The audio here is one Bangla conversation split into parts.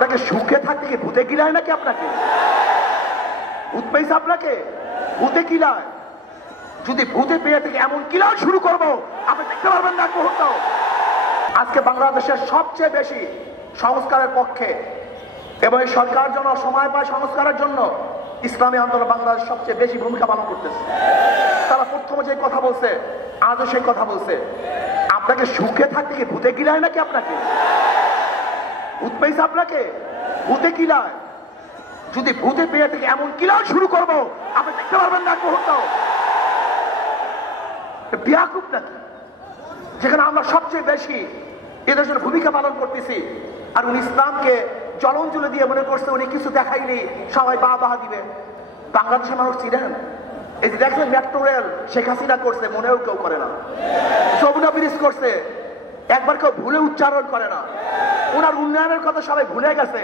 আপনাকে সুখে থাকতে কি ভূতে গিলায় নাকি? আপনাকে ভূত পেয়েছে? আপনাকে ভূতে কিলায়? যদি ভূতে পেয়ে থেকে এমন কিলাও শুরু করবো আপনি দেখতে পারবেন না মুহূর্ত। আজকে বাংলাদেশের সবচেয়ে বেশি সংস্কারের পক্ষে এবং এই সরকার জন্য সময় পায় সংস্কারের জন্য ইসলামী আন্দোলন বাংলাদেশ সবচেয়ে বেশি ভূমিকা পালন করতেছে। তারা প্রথমে যে কথা বলছে আজও সেই কথা বলছে। আপনাকে সুখে থাকতে কি ভূতে গিলায় নাকি? আপনাকে ভূত পেয়েছে? আপনাকে ভূতে কিলায়? যদি ভূতে পেয়ে থেকে এমন কিলাও শুরু করবো আপনি দেখতে পারবেন না মুহূর্ত। বিয়াকুব নাকি, যেখানে আমরা সবচেয়ে বেশি এদের জন্য ভূমিকা পালন করতেছি, আর উনি ইসলামকে জলঞ্জলি দিয়ে মনে করছে উনি কিছু দেখাইনি সবাই বাহবা দিবে। বাংলাদেশের মানুষ ছিলেন এই যে দেখলেন মেট্রো রেল শেখ হাসিনা করছে, মনেও কেউ করে না। যমুনা ব্রিজ করছে, একবার কেউ ভুলে উচ্চারণ করে না। ওনার উন্নয়নের কথা সবাই ভুলে গেছে।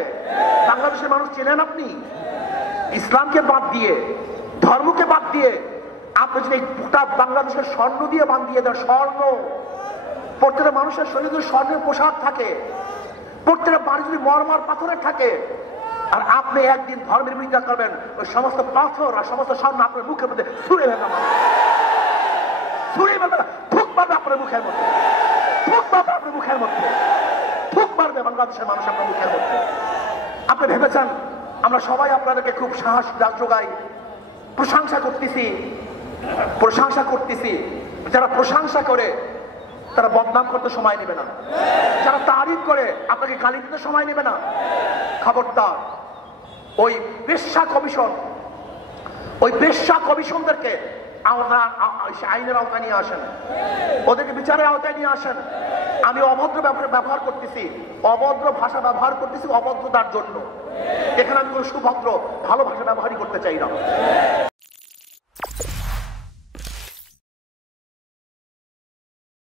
বাংলাদেশের মানুষ ছিলেন আপনি ইসলামকে বাদ দিয়ে, ধর্মকে বাদ দিয়ে আপনি যদি গোটা বাংলাদেশের স্বর্ণ দিয়ে বাঁধিয়ে দেন, স্বর্ণ প্রত্যেকটা মানুষের শরীরে যদি স্বর্ণের পোশাক থাকে, প্রত্যেকটা বাড়ি যদি মরমর পাথরের থাকে, আর আপনি একদিন ধর্মের বিরোধিতা করবেন, ওই সমস্ত পাথর আর সমস্ত স্বর্ণ আপনার মুখের মধ্যে ছুঁড়ে ফেলবেন, ছুঁড়ে ফেলবেন, থুক মারবে আপনার মুখের মধ্যে, থুক মারবে আপনার মুখের মধ্যে, থুক মারবে বাংলাদেশের মানুষ আপনার মুখের মধ্যে। আপনি ভেবেছেন আমরা সবাই আপনাদেরকে খুব সাহস যোগাই, প্রশংসা করতেছি। যারা প্রশংসা করে তারা বদনাম করতে সময় নেবে না, যারা তারিফ করে আপনাকে গালি দিতে সময় নেবে না। খবরদার ওই বেশ্যা কমিশনদেরকে আইনের আওতায় নিয়ে আসেন, ওদেরকে বিচারের আওতায় নিয়ে আসেন। আমি অভদ্র ব্যবহার করতেছি, অভদ্র ভাষা ব্যবহার করতেছি অভদ্রতার জন্য। এখানে আমি কোনো সুভদ্র ভালো ভাষা ব্যবহারই করতে চাই না।